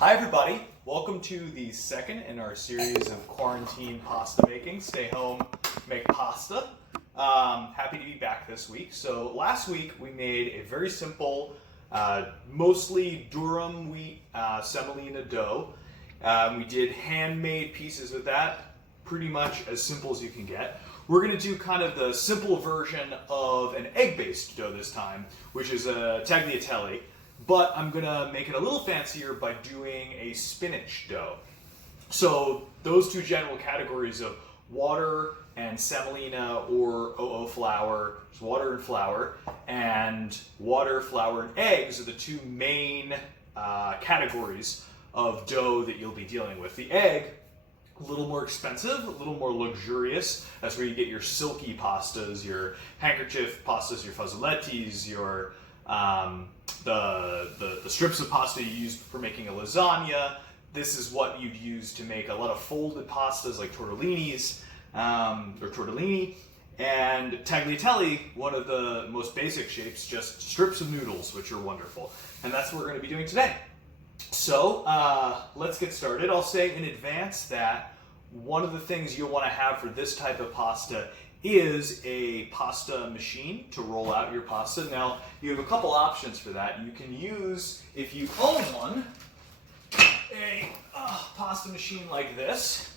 Hi everybody, welcome to the second in our series of quarantine pasta making. Stay home, make pasta. Happy to be back this week. So last week we made a very simple, mostly durum wheat semolina dough. We did handmade pieces with that, pretty much as simple as you can get. We're going to do kind of the simple version of an egg-based dough this time, which is a tagliatelle. But I'm going to make it a little fancier by doing a spinach dough. So those two general categories of water and semolina or OO flour, so water and flour, and water, flour, and eggs are the two main categories of dough that you'll be dealing with. The egg, a little more expensive, a little more luxurious. That's where you get your silky pastas, your handkerchief pastas, your fazzolettis, your the strips of pasta you use for making a lasagna. This is what you'd use to make a lot of folded pastas like tortellinis or tortellini. And tagliatelle, one of the most basic shapes, just strips of noodles, which are wonderful. And that's what we're going to be doing today. So let's get started. I'll say in advance that one of the things you'll want to have for this type of pasta is a pasta machine to roll out your pasta. Now, you have a couple options for that. You can use, if you own one, a pasta machine like this,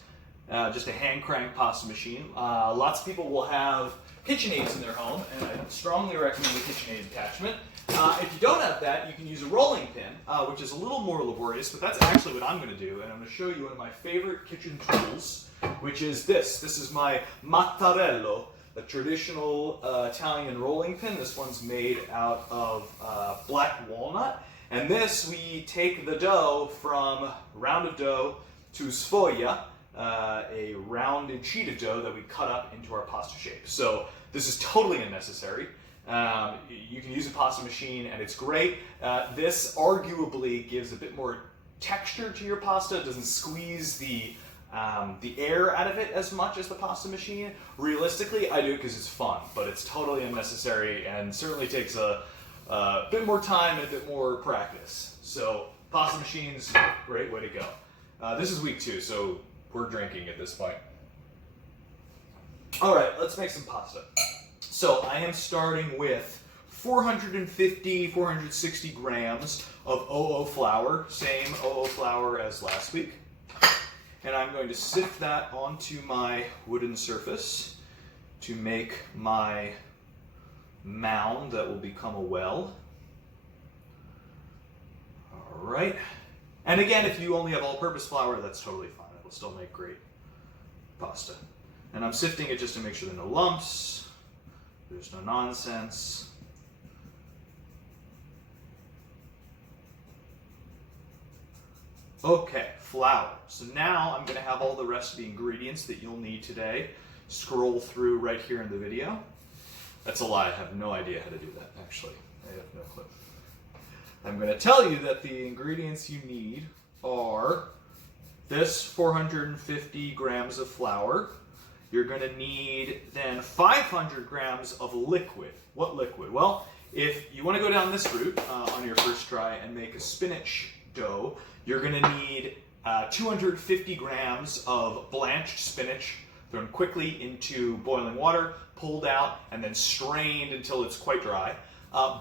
just a hand crank pasta machine. Lots of people will have KitchenAids in their home, and I strongly recommend the KitchenAid attachment. If you don't have that, you can use a rolling pin, which is a little more laborious, but that's actually what I'm going to do, and I'm going to show you one of my favorite kitchen tools, which is this. This is my mattarello, a traditional Italian rolling pin. This one's made out of black walnut, and this, we take the dough from round of dough to sfoglia, a rounded sheet of dough that we cut up into our pasta shape. So this is totally unnecessary. You can use a pasta machine and it's great. This arguably gives a bit more texture to your pasta. It doesn't squeeze the air out of it as much as the pasta machine. Realistically, I do it because it's fun, but it's totally unnecessary and certainly takes a bit more time and a bit more practice. So pasta machines, great way to go. This is week 2, so we're drinking at this point. All right, let's make some pasta. So I am starting with 450, 460 grams of OO flour, same OO flour as last week. And I'm going to sift that onto my wooden surface to make my mound that will become a well. All right. And again, if you only have all-purpose flour, that's totally fine. It will still make great pasta. And I'm sifting it just to make sure there are no lumps. There's no nonsense. Okay, flour. So now I'm going to have all the rest of the ingredients that you'll need today. Scroll through right here in the video. That's a lie. I have no idea how to do that, actually. I have no clue. I'm going to tell you that the ingredients you need are this 450 grams of flour. You're going to need then 500 grams of liquid. What liquid? Well, if you want to go down this route on your first try and make a spinach dough, you're going to need 250 grams of blanched spinach thrown quickly into boiling water, pulled out, and then strained until it's quite dry.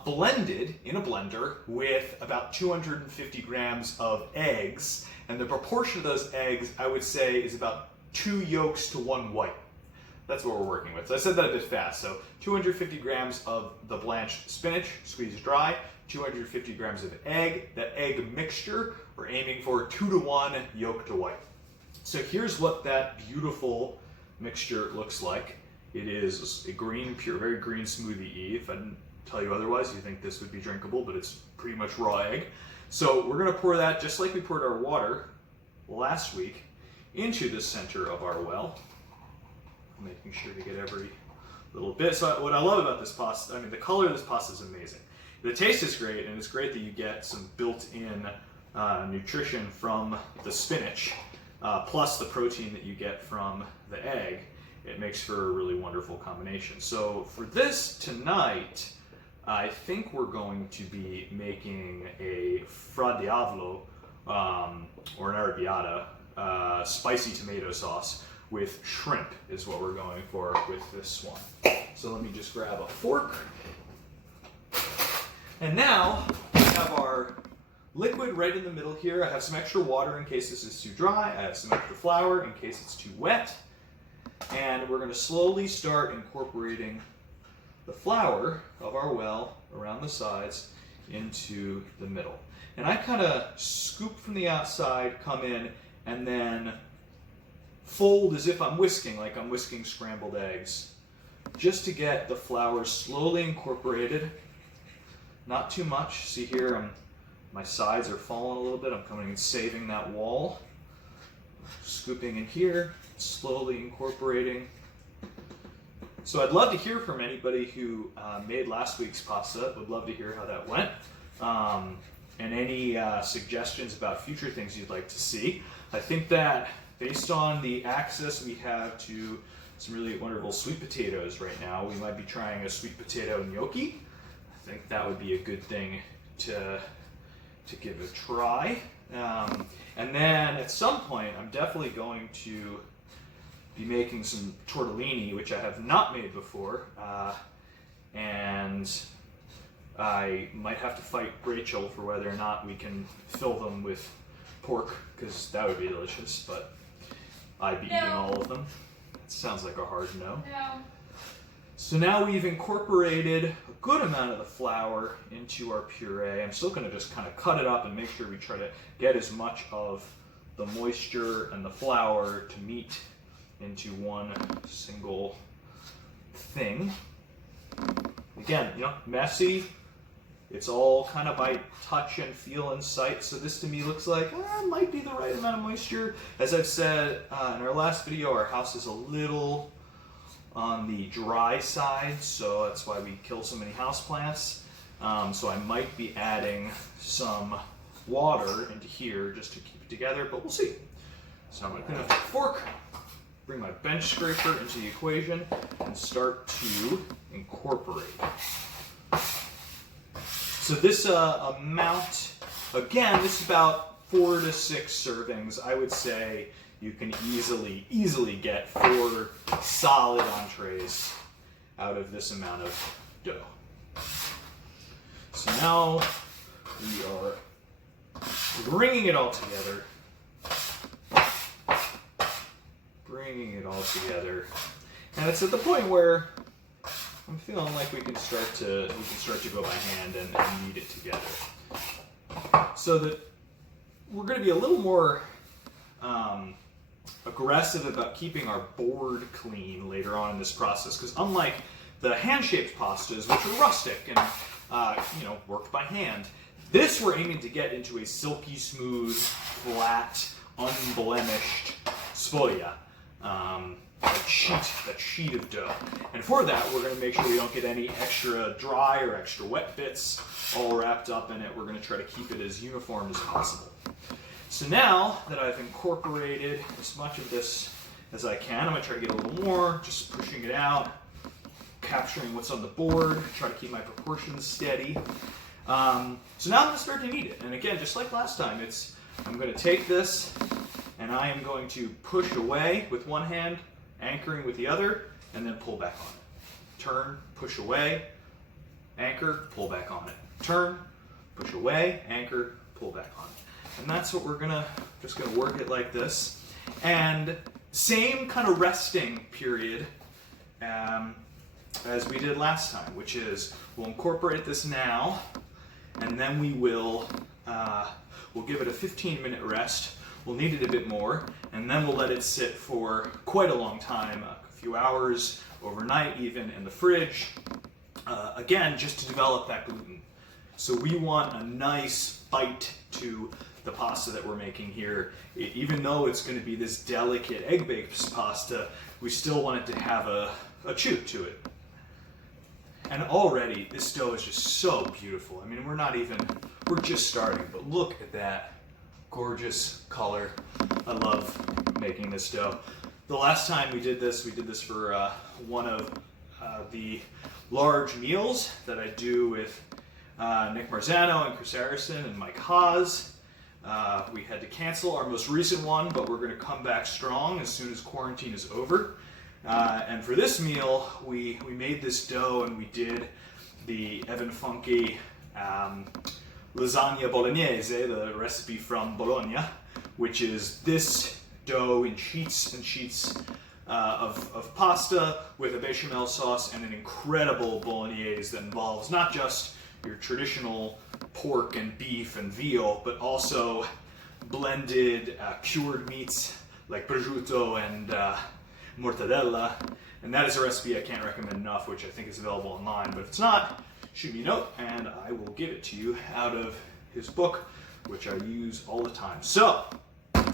Blended in a blender with about 250 grams of eggs, and the proportion of those eggs, I would say, is about 2 yolks to 1 white. That's what we're working with. So I said that a bit fast. So 250 grams of the blanched spinach, squeezed dry, 250 grams of egg. That egg mixture, we're aiming for 2 to 1 yolk to white. So here's what that beautiful mixture looks like. It is a green, pure, very green smoothie. If I didn't tell you otherwise, you think this would be drinkable, but it's pretty much raw egg. So we're going to pour that, just like we poured our water last week, into the center of our well, making sure to get every little bit. So what I love about this pasta, the color of this pasta is amazing. The taste is great, and it's great that you get some built-in nutrition from the spinach, plus the protein that you get from the egg. It makes for a really wonderful combination. So for this tonight, I think we're going to be making a fra diavolo, or an arrabbiata, spicy tomato sauce with shrimp is what we're going for with this one. So let me just grab a fork. And now we have our liquid right in the middle here. I have some extra water in case this is too dry. I have some extra flour in case it's too wet. And we're going to slowly start incorporating the flour of our well around the sides into the middle. And I kind of scoop from the outside, come in, and then fold as if I'm whisking, like I'm whisking scrambled eggs, just to get the flour slowly incorporated. Not too much. See here, my sides are falling a little bit. I'm coming and saving that wall. Scooping in here, slowly incorporating. So I'd love to hear from anybody who made last week's pasta. Would love to hear how that went. And any suggestions about future things you'd like to see. I think that based on the access we have to some really wonderful sweet potatoes right now, we might be trying a sweet potato gnocchi. I think that would be a good thing to give a try. And then at some point, I'm definitely going to be making some tortellini, which I have not made before. And I might have to fight Rachel for whether or not we can fill them with pork, because that would be delicious, but I'd be eating all of them. It sounds like a hard no. So now we've incorporated a good amount of the flour into our puree. I'm still going to just kind of cut it up and make sure we try to get as much of the moisture and the flour to meet into one single thing. Again, messy. It's all kind of by touch and feel and sight. So this to me looks like might be the right amount of moisture. As I've said in our last video, our house is a little on the dry side, so that's why we kill so many houseplants. So I might be adding some water into here just to keep it together, but we'll see. So I'm going to clean up the fork, bring my bench scraper into the equation, and start to incorporate. So this amount, again, this is about 4 to 6 servings. I would say you can easily get 4 solid entrees out of this amount of dough. So now we are bringing it all together. And it's at the point where I'm feeling like we can start to go by hand and knead it together. So that we're going to be a little more aggressive about keeping our board clean later on in this process, because unlike the hand-shaped pastas, which are rustic and worked by hand, this we're aiming to get into a silky smooth, flat, unblemished sfoglia. That sheet of dough. And for that, we're going to make sure we don't get any extra dry or extra wet bits all wrapped up in it. We're going to try to keep it as uniform as possible. So now that I've incorporated as much of this as I can, I'm going to try to get a little more, just pushing it out, capturing what's on the board, try to keep my proportions steady. So now I'm going to start to knead it. And again, just like last time, I'm going to take this and I am going to push away with one hand, anchoring with the other, and then pull back on it. Turn, push away, anchor, pull back on it. Turn, push away, anchor, pull back on it. And that's what we're just gonna work it like this. And same kind of resting period as we did last time, which is we'll incorporate this now, and then we'll give it a 15-minute rest. We'll knead it a bit more, and then we'll let it sit for quite a long time, a few hours, overnight even, in the fridge, again, just to develop that gluten. So we want a nice bite to the pasta that we're making here. Even though it's going to be this delicate egg-baked pasta, we still want it to have a chew to it. And already, this dough is just so beautiful. I mean, we're just starting, but look at that gorgeous color. I love making this dough. The last time we did this for one of the large meals that I do with Nick Marzano and Chris Harrison and Mike Haas. We had to cancel our most recent one, but we're going to come back strong as soon as quarantine is over. And for this meal, we made this dough and we did the Evan Funky lasagna bolognese, the recipe from Bologna, which is this dough in sheets and sheets of pasta with a bechamel sauce and an incredible bolognese that involves not just your traditional pork and beef and veal, but also blended cured meats like prosciutto and mortadella. And that is a recipe I can't recommend enough, which I think is available online. But if it's not, shoot me a note and I will give it to you out of his book, which I use all the time. So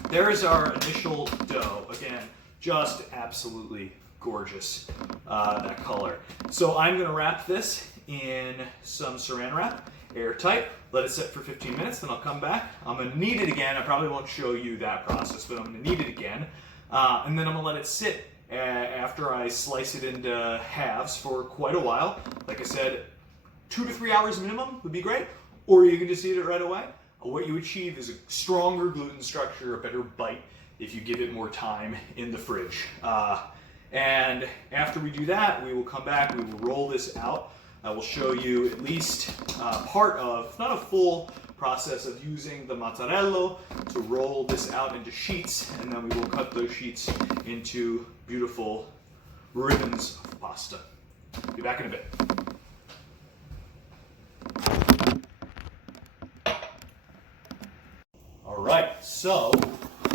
there is our initial dough. Again, just absolutely gorgeous, that color. So I'm going to wrap this in some saran wrap, airtight, let it sit for 15 minutes, then I'll come back. I'm going to knead it again. I probably won't show you that process, but I'm going to knead it again. And then I'm going to let it sit after I slice it into halves for quite a while. Like I said, 2 to 3 hours minimum would be great, or you can just eat it right away. What you achieve is a stronger gluten structure, a better bite if you give it more time in the fridge. And after we do that, we will come back, we will roll this out. I will show you at least part of, not a full process of using the mozzarella to roll this out into sheets, and then we will cut those sheets into beautiful ribbons of pasta. Be back in a bit. All right, so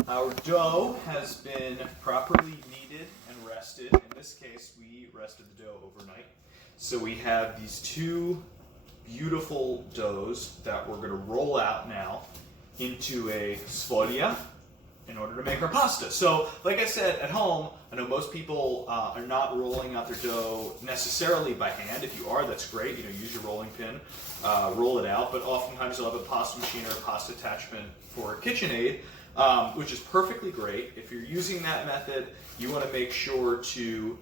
our dough has been properly kneaded and rested. In this case, we rested the dough overnight. So we have these two beautiful doughs that we're going to roll out now into a sfoglia in order to make our pasta. So, like I said, at home, I know most people are not rolling out their dough necessarily by hand. If you are, that's great. Use your rolling pin, roll it out. But oftentimes you'll have a pasta machine or a pasta attachment for KitchenAid, which is perfectly great. If you're using that method, you want to make sure to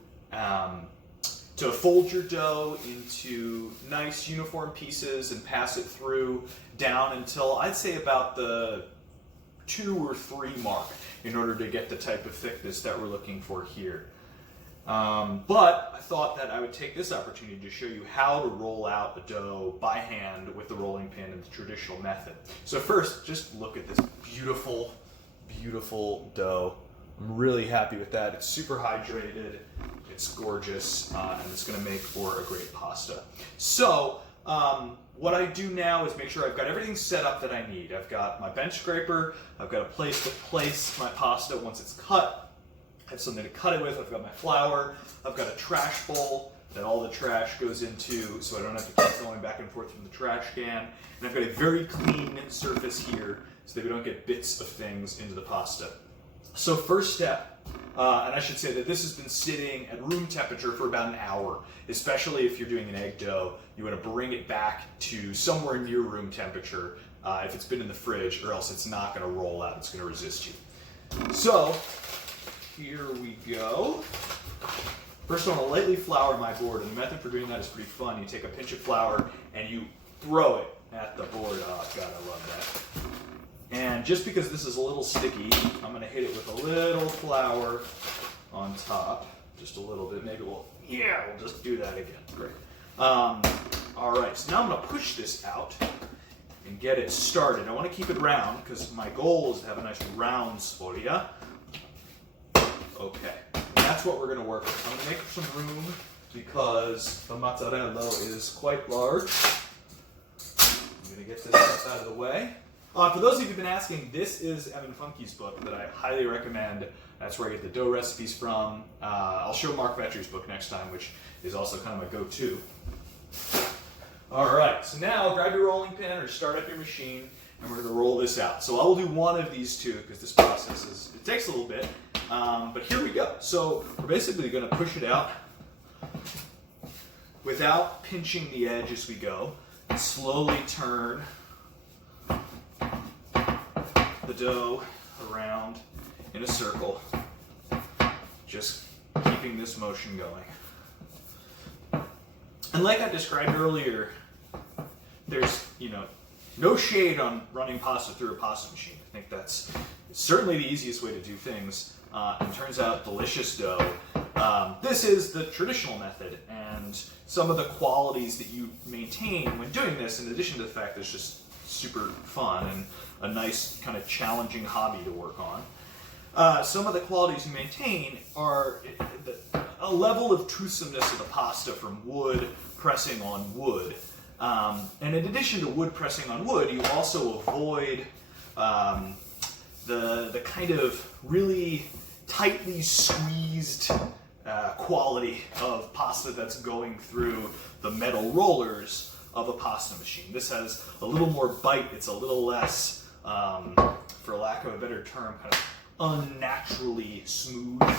fold your dough into nice uniform pieces and pass it through down until I'd say about the 2 or 3 mark in order to get the type of thickness that we're looking for here. But I thought that I would take this opportunity to show you how to roll out the dough by hand with the rolling pin in the traditional method. So first, just look at this beautiful, beautiful dough. I'm really happy with that. It's super hydrated, it's gorgeous, and it's going to make for a great pasta. So what I do now is make sure I've got everything set up that I need. I've got my bench scraper, I've got a place to place my pasta once it's cut, I have something to cut it with, I've got my flour, I've got a trash bowl that all the trash goes into so I don't have to keep going back and forth from the trash can, and I've got a very clean surface here so that we don't get bits of things into the pasta. So first step, and I should say that this has been sitting at room temperature for about an hour, especially if you're doing an egg dough. You want to bring it back to somewhere near room temperature if it's been in the fridge, or else it's not going to roll out, it's going to resist you. So here we go. First I want to lightly flour my board, and the method for doing that is pretty fun. You take a pinch of flour and you throw it at the board. Oh God, I love that. And just because this is a little sticky, I'm going to hit it with a little flour on top. Just a little bit. Maybe we'll just do that again. Great. All right, so now I'm going to push this out and get it started. I want to keep it round because my goal is to have a nice round sfoglia. Okay, that's what we're going to work with. I'm going to make some room because the mozzarella is quite large. I'm going to get this out of the way. For those of you who've been asking, this is Evan Funky's book that I highly recommend. That's where I get the dough recipes from. I'll show Mark Vetcher's book next time, which is also kind of my go-to. All right, so now grab your rolling pin or start up your machine, and we're going to roll this out. So I will do one of these two because this process it takes a little bit, but here we go. So we're basically going to push it out without pinching the edge as we go, and slowly turn the dough around in a circle, just keeping this motion going. And like I described earlier, there's, no shade on running pasta through a pasta machine. I think that's certainly the easiest way to do things. It turns out delicious dough. This is the traditional method, and some of the qualities that you maintain when doing this, in addition to the fact that it's just super fun and a nice kind of challenging hobby to work on, some of the qualities you maintain are a level of toothsomeness of the pasta from wood pressing on wood. And in addition to wood pressing on wood, you also avoid the kind of really tightly squeezed quality of pasta that's going through the metal rollers of a pasta machine. This has a little more bite. It's a little less, for lack of a better term, kind of unnaturally smooth.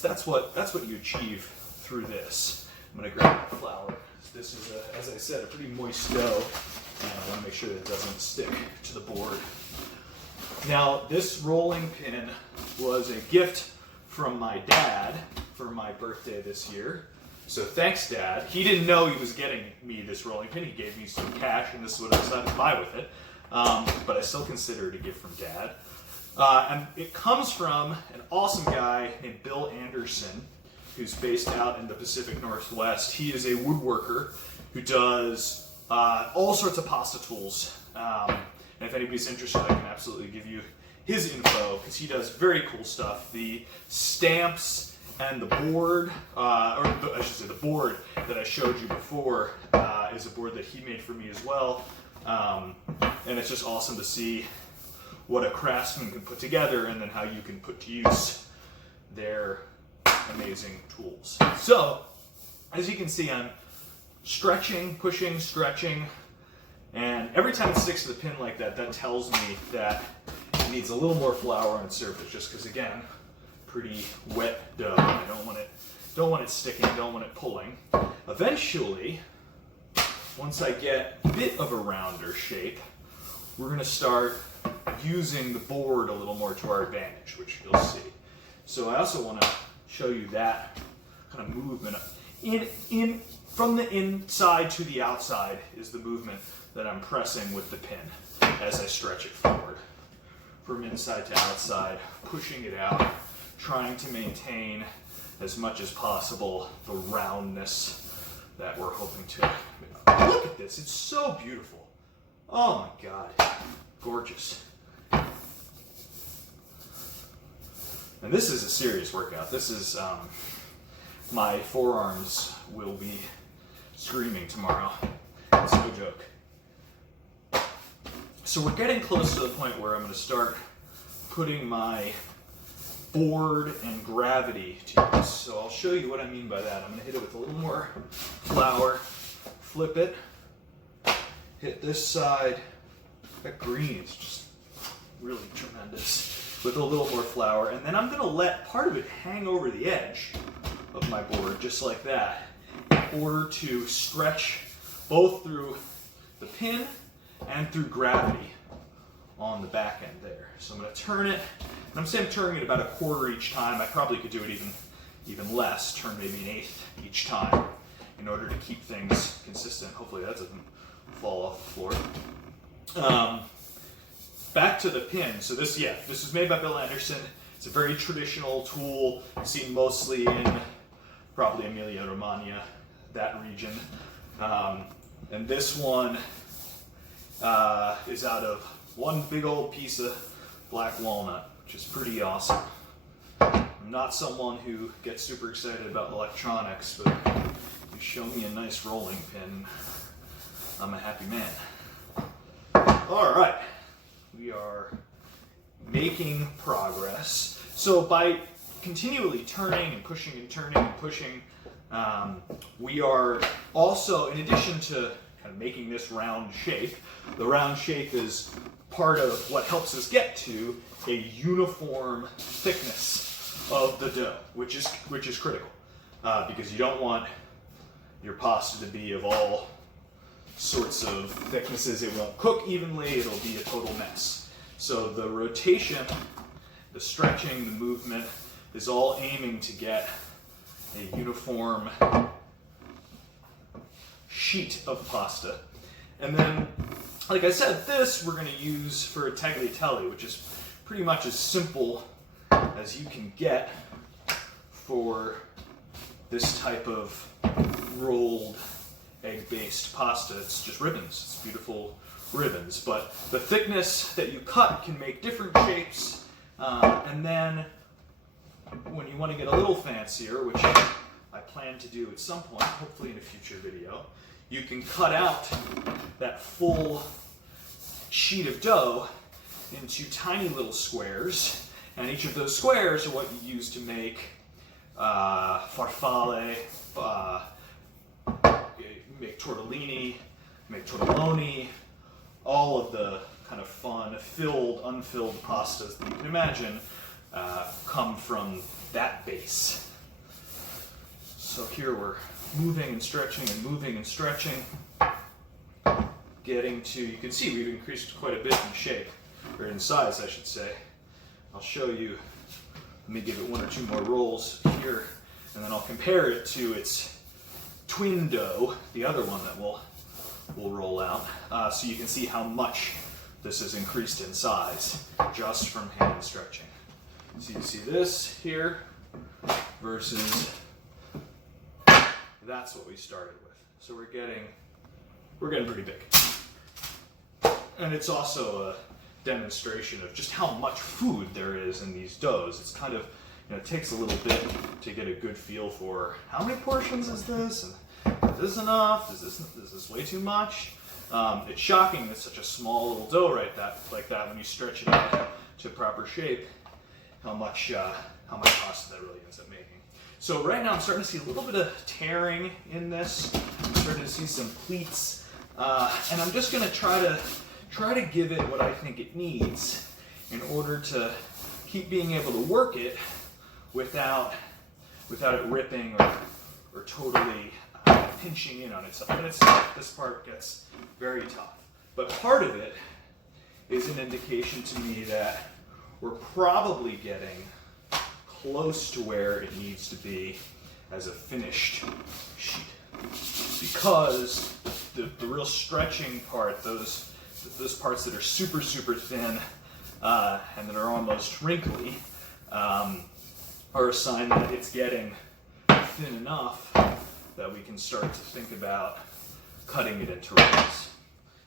That's what you achieve through this. I'm going to grab my flour. This is, as I said, a pretty moist dough, and I want to make sure that it doesn't stick to the board. Now, this rolling pin was a gift from my dad for my birthday this year. So thanks, Dad. He didn't know he was getting me this rolling pin. He gave me some cash, and this is what I decided to buy with it. But I still consider it a gift from Dad. And it comes from an awesome guy named Bill Anderson, who's based out in the Pacific Northwest. He is a woodworker who does all sorts of pasta tools. And if anybody's interested, I can absolutely give you his info, because he does very cool stuff. The stamps and the board, I should say the board that I showed you before, is a board that he made for me as well. And it's just awesome to see what a craftsman can put together, and then how you can put to use their amazing tools. So, as you can see, I'm stretching, pushing, stretching, and every time it sticks to the pin like that, that tells me that it needs a little more flour on its surface, just because, again, pretty wet dough. I don't want it sticking, don't want it pulling. Eventually, once I get a bit of a rounder shape, we're going to start using the board a little more to our advantage, which you'll see. So I also want to show you that kind of movement. From the inside to the outside is the movement that I'm pressing with the pin as I stretch it forward. From inside to outside, pushing it out, trying to maintain as much as possible the roundness that we're hoping to. Look at this, it's so beautiful. Oh my God, gorgeous. And this is a serious workout. This is, my forearms will be screaming tomorrow. It's no joke. So we're getting close to the point where I'm going to start putting my board and gravity to use. So I'll show you what I mean by that. I'm going to hit it with a little more flour, flip it, hit this side. That green is just really tremendous. With a little more flour, and then I'm going to let part of it hang over the edge of my board, just like that, in order to stretch both through the pin and through gravity on the back end there. So I'm going to turn it, and I'm saying I'm turning it about a quarter each time. I probably could do it even less, turn maybe an eighth each time, in order to keep things consistent. Hopefully that doesn't fall off the floor. Back to the pin. So this was made by Bill Anderson. It's a very traditional tool seen mostly in probably Emilia-Romagna, that region. And this one is out of one big old piece of black walnut, which is pretty awesome. I'm not someone who gets super excited about electronics, but you show me a nice rolling pin, I'm a happy man. All right. We are making progress. So by continually turning and pushing and turning and pushing, we are also, in addition to kind of making this round shape, the round shape is part of what helps us get to a uniform thickness of the dough, which is critical, because you don't want your pasta to be of all sorts of thicknesses. It won't cook evenly, it'll be a total mess. So the rotation, the stretching, the movement is all aiming to get a uniform sheet of pasta. And then like I said, this we're going to use for tagliatelle, which is pretty much as simple as you can get for this type of rolled egg-based pasta. It's just ribbons. It's beautiful ribbons. But the thickness that you cut can make different shapes. And then when you want to get a little fancier, which I plan to do at some point, hopefully in a future video, you can cut out that full sheet of dough into tiny little squares, and each of those squares are what you use to make farfalle, make tortellini, make tortelloni, all of the kind of fun filled, unfilled pastas that you can imagine come from that base. So here we're moving and stretching and moving and stretching, getting to, you can see we've increased quite a bit in shape, or in size I should say. I'll show you, let me give it one or two more rolls here, and then I'll compare it to its twin dough, the other one that we'll roll out, so you can see how much this has increased in size just from hand stretching. So you see this here versus that's what we started with. So we're getting pretty big. And it's also a demonstration of just how much food there is in these doughs. It's kind of, it takes a little bit to get a good feel for how many portions is this, and is this enough? Is this way too much? It's shocking that such a small little dough like that, when you stretch it out to proper shape, how much pasta that really ends up making. So right now I'm starting to see a little bit of tearing in this. I'm starting to see some pleats, and I'm just going to try to give it what I think it needs in order to keep being able to work it without it ripping or totally pinching in on itself. And it's tough. This part gets very tough. But part of it is an indication to me that we're probably getting close to where it needs to be as a finished sheet. Because the real stretching part, those parts that are super, super thin and that are almost wrinkly, are a sign that it's getting thin enough that we can start to think about cutting it into ribs.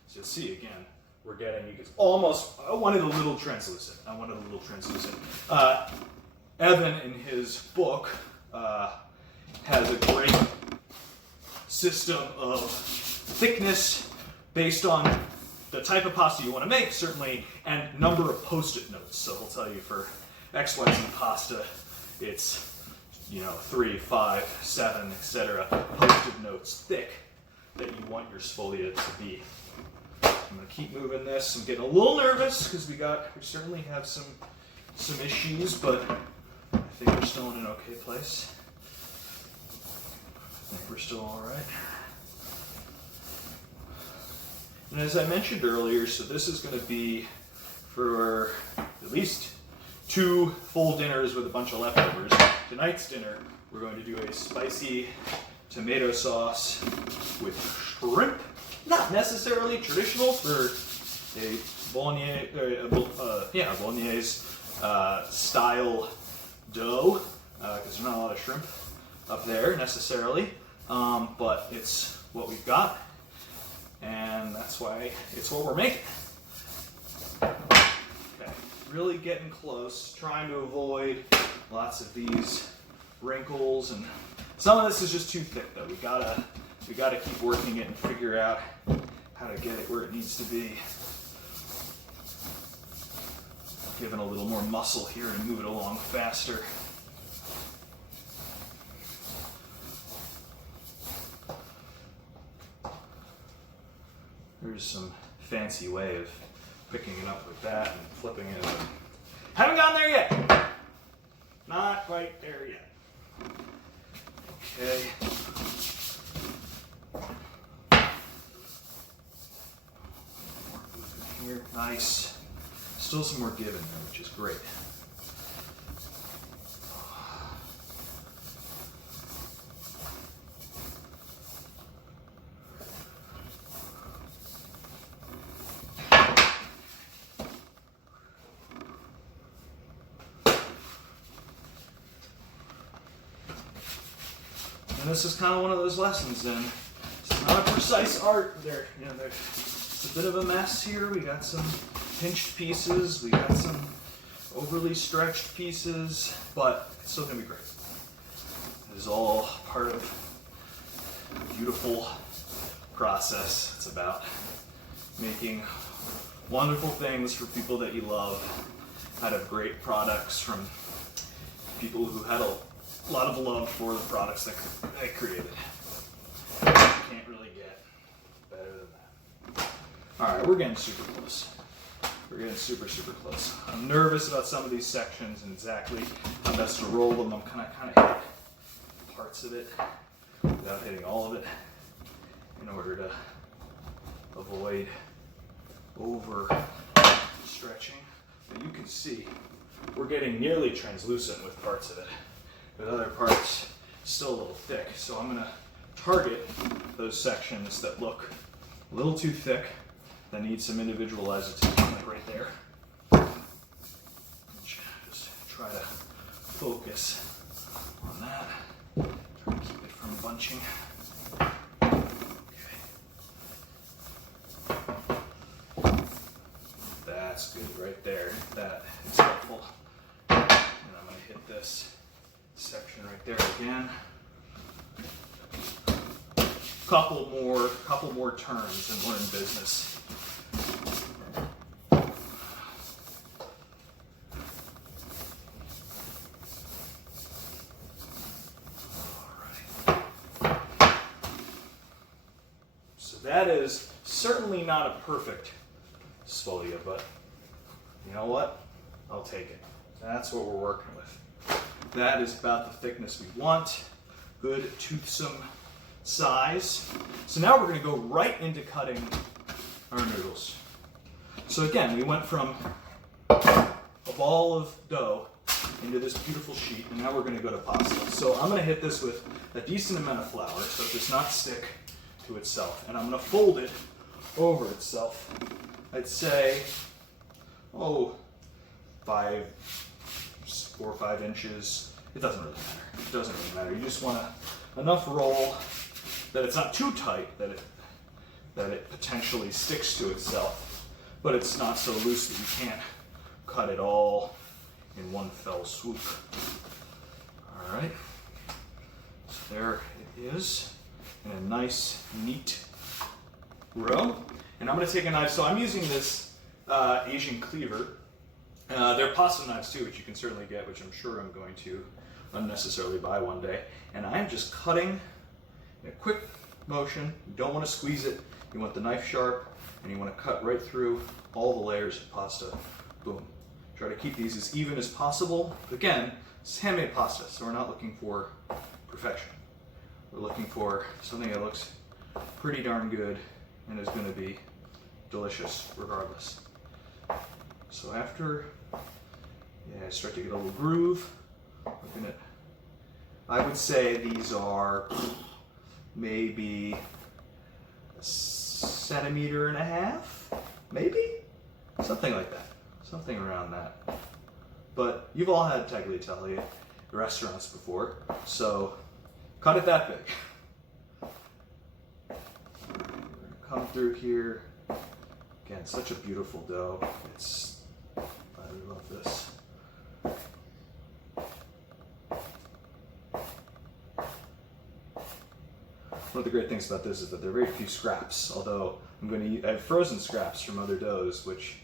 So you'll see again, we're getting, almost, I wanted a little translucent. Evan, in his book, has a great system of thickness based on the type of pasta you want to make, certainly, and number of Post-it notes. So he'll tell you for XYZ pasta, it's 3, 5, 7, etc. Post-it notes thick that you want your sfogliette to be. I'm going to keep moving this. I'm getting a little nervous because we certainly have some issues, but I think we're still in an okay place. I think we're still all right. And as I mentioned earlier, so this is going to be for at least 2 full dinners with a bunch of leftovers. Tonight's dinner, we're going to do a spicy tomato sauce with shrimp. Not necessarily traditional for a bolognese style dough, because there's not a lot of shrimp up there necessarily, but it's what we've got, and that's why it's what we're making. Okay, really getting close, trying to avoid lots of these wrinkles, and some of this is just too thick though. We gotta keep working it and figure out how to get it where it needs to be. Giving a little more muscle here to move it along faster. There's some fancy way of picking it up with that and flipping it. Haven't gotten there yet. Not quite there yet. Okay. Here, nice. Still some more give in there, which is great. And this is kind of one of those lessons in it's not a precise art. There's it's a bit of a mess here. We got some pinched pieces, we got some overly stretched pieces, but it's still gonna be great. It is all part of a beautiful process. It's about making wonderful things for people that you love out of great products from people who had a lot of love for the products that they created. You can't really get better than that. All right, we're getting super close. We're getting super, super close. I'm nervous about some of these sections and exactly how best to roll them. I'm kind of hitting parts of it without hitting all of it in order to avoid over stretching. But you can see we're getting nearly translucent with parts of it. With other parts still a little thick. So I'm gonna target those sections that look a little too thick, that need some individualized attention, like right there. Just try to focus on that. Try to keep it from bunching. That's good right there. That is helpful. And I'm going to hit this section right there again. Couple more turns and we're in business. So that is certainly not a perfect sfolia, but you know what? I'll take it. That's what we're working with. That is about the thickness we want. Good toothsome size. So now we're going to go right into cutting our noodles. So again, we went from a ball of dough into this beautiful sheet, and now we're going to go to pasta. So I'm going to hit this with a decent amount of flour so it does not stick to itself, and I'm going to fold it over itself. I'd say, 4 or 5 inches. It doesn't really matter. It doesn't really matter. You just want enough roll that it's not too tight that it potentially sticks to itself, but it's not so loose that you can't cut it all in one fell swoop. All right. So there it is in a nice, neat row. And I'm going to take a knife. So I'm using this Asian cleaver. There are pasta knives too, which you can certainly get, which I'm sure I'm going to unnecessarily buy one day. And I'm just cutting in a quick motion. You don't want to squeeze it. You want the knife sharp, and you want to cut right through all the layers of pasta. Boom. Try to keep these as even as possible. Again, it's handmade pasta, so we're not looking for perfection. We're looking for something that looks pretty darn good and is going to be delicious regardless. So after I start to get a little groove, I would say these are maybe 1.5 centimeters, maybe? Something like that. Something around that. But you've all had tagliatelle at restaurants before, so cut it that big. We're gonna come through here. Again, such a beautiful dough. I love this. One of the great things about this is that there are very few scraps, although I have frozen scraps from other doughs, which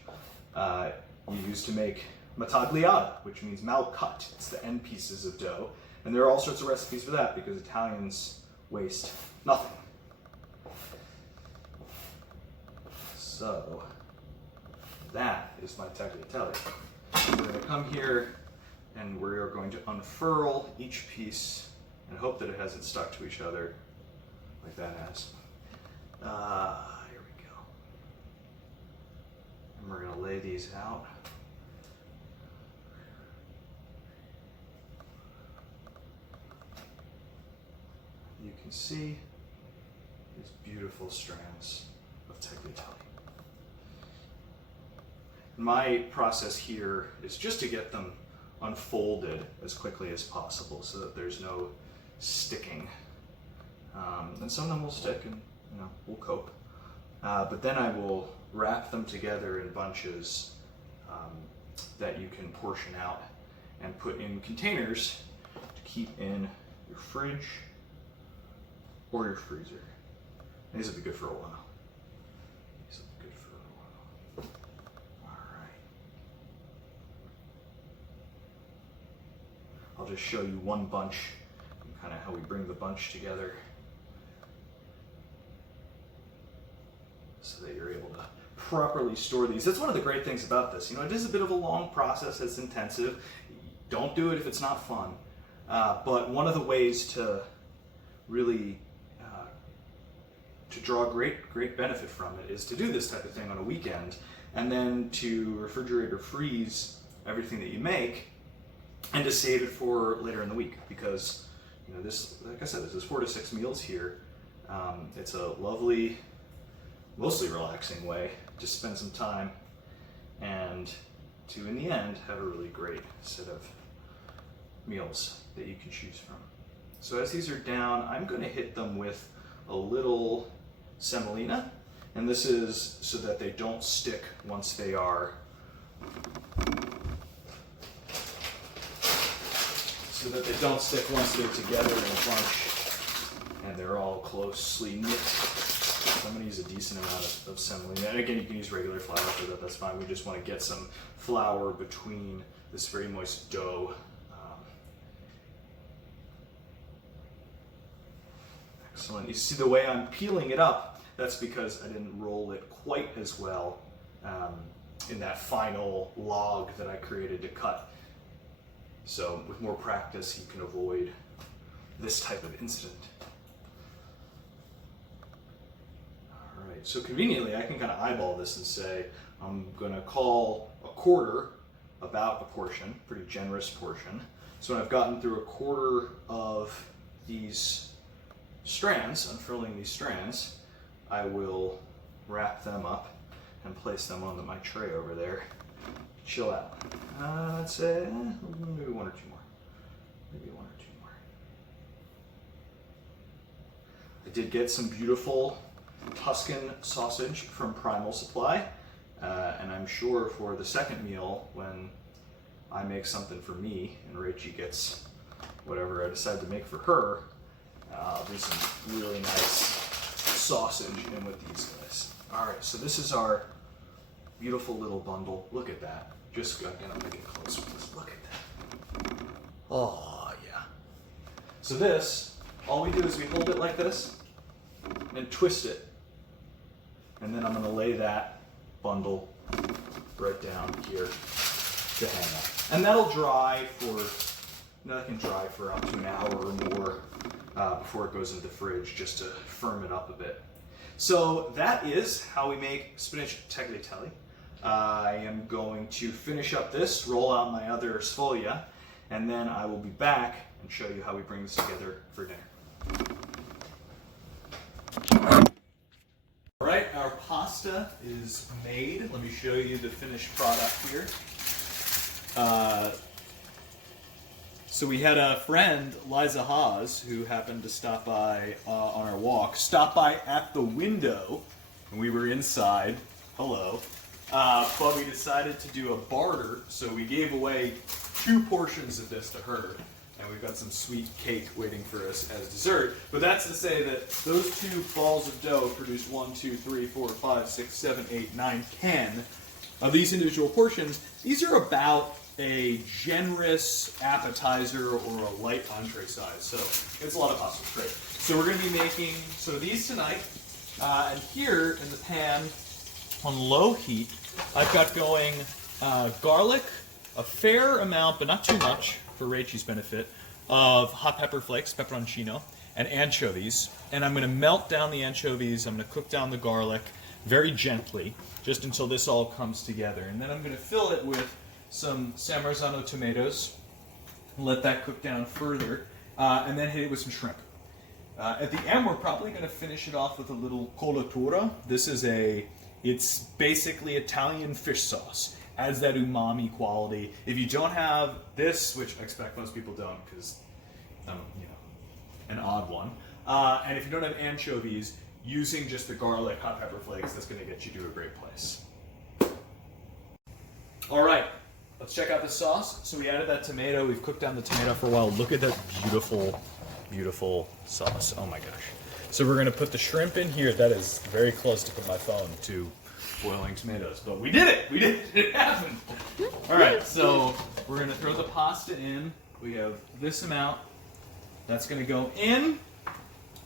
you use to make tagliatelle, which means mal cut. It's the end pieces of dough. And there are all sorts of recipes for that because Italians waste nothing. So that is my tagliatelle. We're going to come here and we are going to unfurl each piece and hope that it hasn't stuck to each other like that has. Here we go. And we're going to lay these out. You can see these beautiful strands of tagliatelle. My process here is just to get them unfolded as quickly as possible so that there's no sticking And some of them will stick and we'll cope. But then I will wrap them together in bunches that you can portion out and put in containers to keep in your fridge or your freezer. These will be good for a while. These will be good for a while. All right. I'll just show you one bunch and kind of how we bring the bunch together so that you're able to properly store these. That's one of the great things about this. It is a bit of a long process. It's intensive. Don't do it if it's not fun. But one of the ways to really to draw great benefit from it is to do this type of thing on a weekend, and then to refrigerate or freeze everything that you make, and to save it for later in the week. Because this, like I said, this is 4 to 6 meals here. It's a lovely, mostly relaxing way to spend some time and to, in the end, have a really great set of meals that you can choose from. So as these are down, I'm going to hit them with a little semolina, and this is so that they don't stick once they are together in a bunch and they're all closely knit. So I'm going to use a decent amount of semolina. And again, you can use regular flour for that, that's fine. We just want to get some flour between this very moist dough. Excellent. You see the way I'm peeling it up, that's because I didn't roll it quite as well in that final log that I created to cut. So with more practice, you can avoid this type of incident. All right, so conveniently, I can kind of eyeball this and say, I'm gonna call a quarter about a portion, pretty generous portion. So when I've gotten through a quarter of these strands, unfurling these strands, I will wrap them up and place them on my tray over there. Chill out. I'd say maybe 1 or 2 more. Maybe 1 or 2 more. I did get some beautiful Tuscan sausage from Primal Supply, and I'm sure for the second meal, when I make something for me and Rachie gets whatever I decide to make for her, I'll do some really nice sausage in with these guys. All right, so this is our beautiful little bundle. Look at that. Just again, I'm gonna get close with this. Look at that. Oh yeah. So this, all we do is we hold it like this and twist it, and then I'm gonna lay that bundle right down here to hang up, and that'll dry for. That can dry for up to an hour or more before it goes into the fridge, just to firm it up a bit. So that is how we make spinach tagliatelle. I am going to finish up this, roll out my other sfoglia, and then I will be back and show you how we bring this together for dinner. All right, our pasta is made. Let me show you the finished product here. So we had a friend, Liza Haas, who happened to stop by on our walk, stop by at the window, and we were inside, hello, but we decided to do a barter, so we gave away 2 portions of this to her, and we've got some sweet cake waiting for us as dessert. But that's to say that those 2 balls of dough produced 1, 2, 3, 4, 5, 6, 7, 8, 9, 10 of these individual portions. These are about a generous appetizer or a light entree size, so it's a lot of pasta. It's great. So we're going to be making these tonight, and here in the pan on low heat, I've got going garlic, a fair amount, but not too much for Rachie's benefit, of hot pepper flakes, peperoncino, and anchovies. And I'm going to melt down the anchovies. I'm going to cook down the garlic very gently, just until this all comes together. And then I'm going to fill it with some San Marzano tomatoes, let that cook down further, and then hit it with some shrimp. At the end, we're probably going to finish it off with a little colatura. This is it's basically Italian fish sauce. Adds that umami quality. If you don't have this, which I expect most people don't, because I'm, an odd one, And if you don't have anchovies, using just the garlic, hot pepper flakes, that's going to get you to a great place. All right, let's check out the sauce. So we added that tomato. We've cooked down the tomato for a while. Look at that beautiful, beautiful sauce. Oh my gosh. So we're going to put the shrimp in here. That is very close to put my phone to boiling tomatoes, but we did it. We did it. It happened. All right, so we're going to throw the pasta in. We have this amount. That's going to go in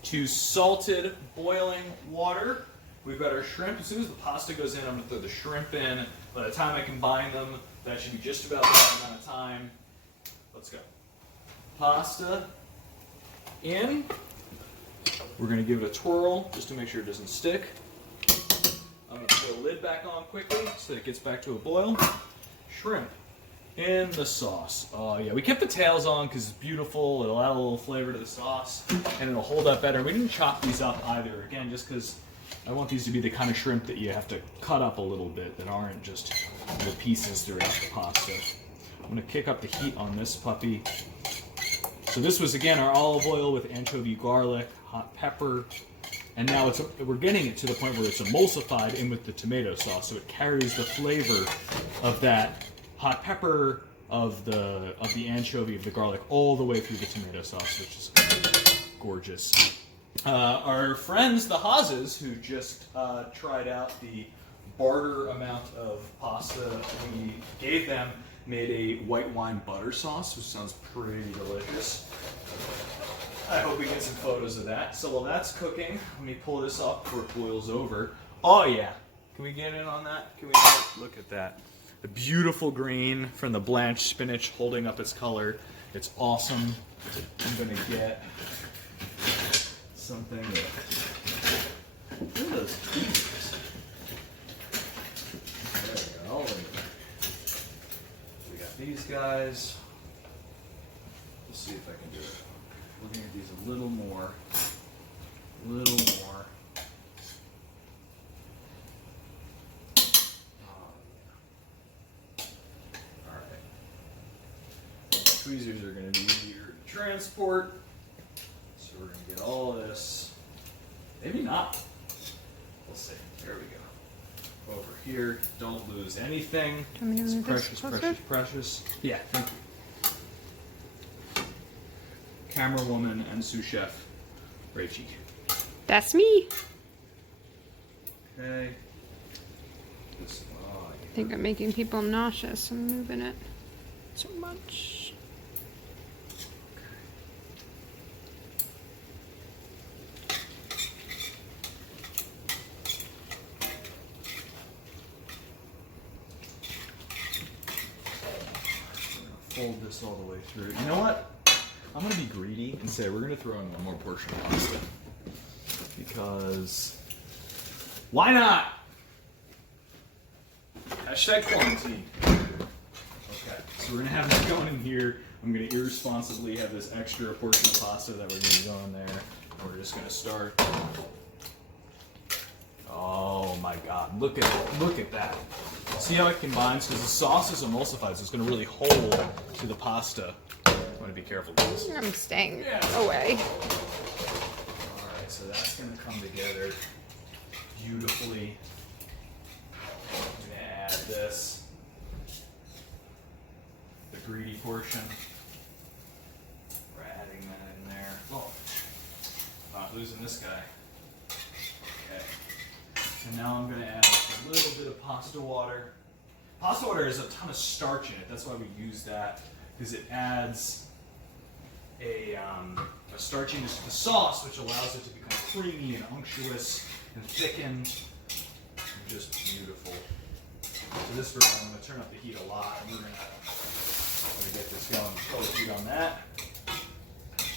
to salted boiling water. We've got our shrimp. As soon as the pasta goes in, I'm going to throw the shrimp in. By the time I combine them, that should be just about the right amount of time. Let's go. Pasta in. We're going to give it a twirl just to make sure it doesn't stick. I'm going to put the lid back on quickly so that it gets back to a boil. Shrimp in the sauce. Oh yeah, we kept the tails on because it's beautiful. It'll add a little flavor to the sauce and it'll hold up better. We didn't chop these up either, again, just because I want these to be the kind of shrimp that you have to cut up a little bit, that aren't just little pieces throughout the pasta. I'm going to kick up the heat on this puppy. So this was, again, our olive oil with anchovy, garlic, hot pepper, and now we're getting it to the point where it's emulsified in with the tomato sauce, so it carries the flavor of that hot pepper, of the anchovy, of the garlic, all the way through the tomato sauce, which is gorgeous. Our friends, the Haas's, who just tried out the barter amount of pasta we gave them, made a white wine butter sauce, which sounds pretty delicious. I hope we get some photos of that. So while that's cooking, let me pull this up before it boils over. Oh yeah, can we get in on that? Can we look at that? The beautiful green from the blanched spinach holding up its color. It's awesome. I'm gonna get something that, look at those tweezers. There we go. We got these guys. Let's see if I can do it. We're gonna do these a little more. Tweezers are going to be easier to transport, so we're going to get all of this. Maybe not. We'll see. There we go. Over here, don't lose anything. It's precious, precious, precious. Yeah, thank you. Camera woman and sous chef, Rachie. That's me. Okay. I think I'm making people nauseous. I'm moving it so much. Fold this all the way through. You know what? I'm going to be greedy and say we're going to throw in one more portion of pasta. Because why not? Hashtag quarantine. Okay, so we're going to have this going in here. I'm going to irresponsibly have this extra portion of pasta that we're going to go in there. And we're just going to start. Oh my God, look at that. See how it combines? Because the sauce is emulsified, so it's going to really hold to the pasta. I want to be careful, guys. I'm staying away. Alright, so that's going to come together beautifully. I'm going to add this. The greedy portion. We're adding that in there. Oh, not losing this guy. Okay. And now I'm going to add a little bit of pasta water. Pasta water has a ton of starch in it. That's why we use that, because it adds a starchiness to the sauce, which allows it to become creamy and unctuous and thickened. Just beautiful. So this version, I'm going to turn up the heat a lot, and we're going to get this going. Put the heat on that.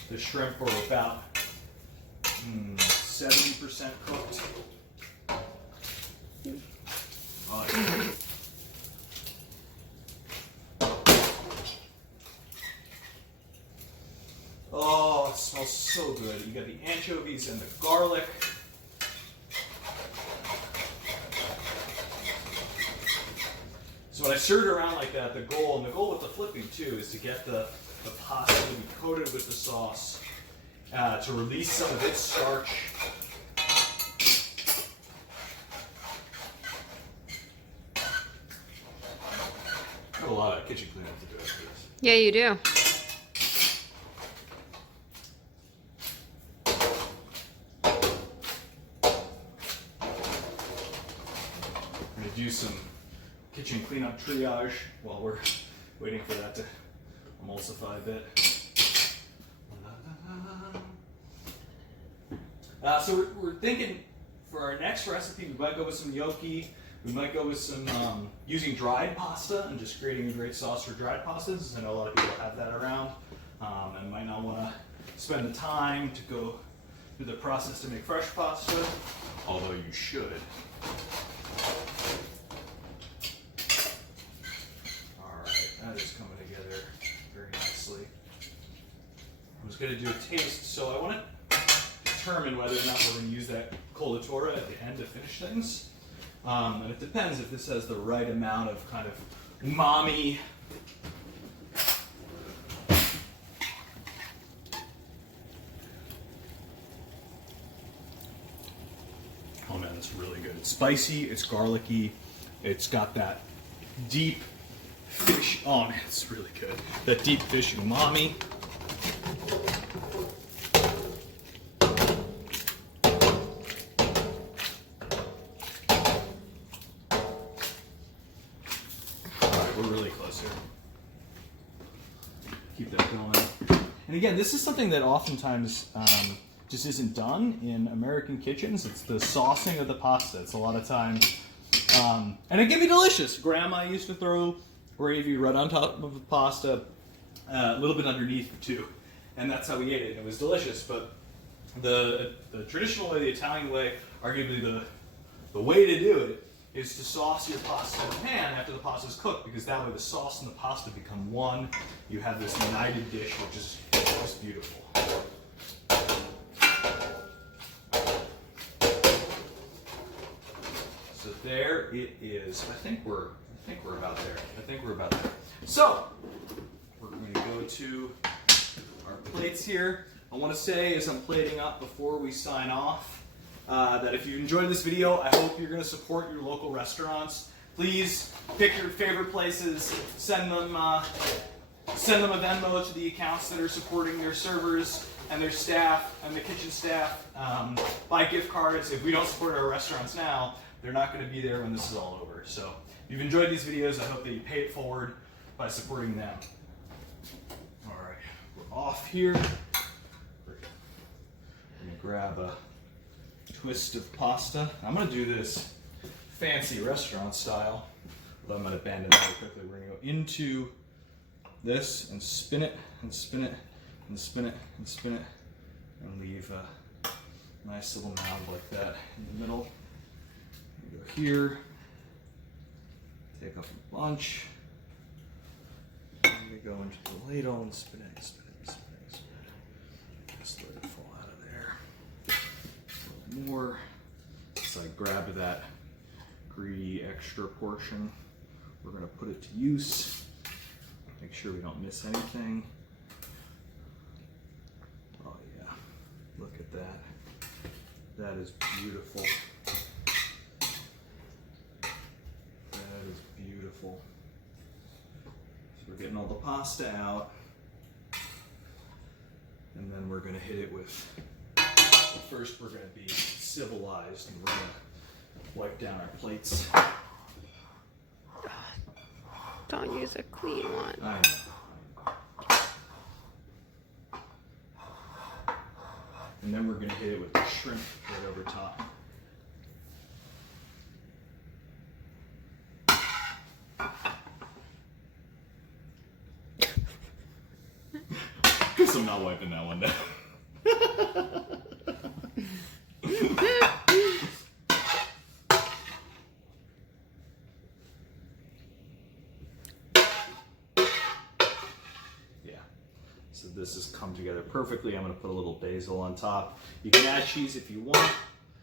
The shrimp are about 70% cooked. Oh, yeah. Oh, it smells so good. You got the anchovies and the garlic. So when I stir it around like that, the goal with the flipping too is to get the pasta to be coated with the sauce to release some of its starch. I have a lot of kitchen cleanup to do after this. Yeah, you do. I'm going to do some kitchen cleanup triage while we're waiting for that to emulsify a bit. So we're thinking for our next recipe, we might go with some gnocchi. We might go with some using dried pasta and just creating a great sauce for dried pastas. I know a lot of people have that around and might not want to spend the time to go through the process to make fresh pasta, although you should. All right, that is coming together very nicely. I was going to do a taste, so I want to determine whether or not we're going to use that colatura at the end to finish things. And it depends if this has the right amount of kind of umami. Oh man, that's really good. It's spicy, it's garlicky, it's got that deep fish. Oh man, it's really good. That deep fish umami. Keep that going. And again, this is something that oftentimes just isn't done in American kitchens. It's the saucing of the pasta. It's a lot of times, and it can be delicious. Grandma used to throw gravy right on top of the pasta, a little bit underneath too, and that's how we ate it. It was delicious. But the traditional way, the Italian way, arguably the way to do it is to sauce your pasta in the pan after the pasta is cooked, because that way the sauce and the pasta become one. You have this united dish, which is just beautiful. So there it is. I think we're about there. So we're going to go to our plates here. I want to say, as I'm plating up before we sign off, that if you enjoyed this video, I hope you're going to support your local restaurants. Please pick your favorite places, send them a Venmo to the accounts that are supporting their servers and their staff and the kitchen staff. Buy gift cards. If we don't support our restaurants now, they're not going to be there when this is all over. So if you've enjoyed these videos, I hope that you pay it forward by supporting them. All right, we're off here. We're going to grab a twist of pasta. I'm going to do this fancy restaurant style, but I'm going to bend it very quickly. We're going to go into this and spin it and spin it and spin it and spin it and leave a nice little mound like that in the middle. We go here, take up a bunch, and we go into the ladle and spin it, spin it, spin it, spin it. Just let it fall out of there. A little more. So I grab that greedy extra portion. We're going to put it to use. Make sure we don't miss anything. Oh yeah, look at that. That is beautiful. That is beautiful. So we're getting all the pasta out. And then we're going to hit it with, first we're going to be civilized and we're going to wipe down our plates. Don't use a clean one. I know. And then we're going to hit it with the shrimp right over top. Guess I'm not wiping that one down. So this has come together perfectly. I'm going to put a little basil on top. You can add cheese if you want.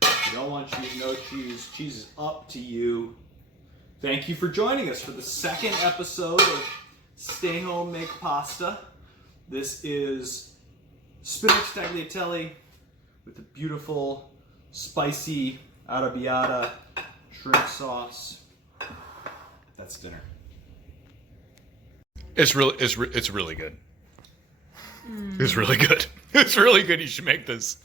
If you don't want cheese, no cheese. Cheese is up to you. Thank you for joining us for the second episode of Stay Home Make Pasta. This is spinach tagliatelle with the beautiful, spicy arrabbiata shrimp sauce. That's dinner. It's really good. It's really good. It's really good. You should make this.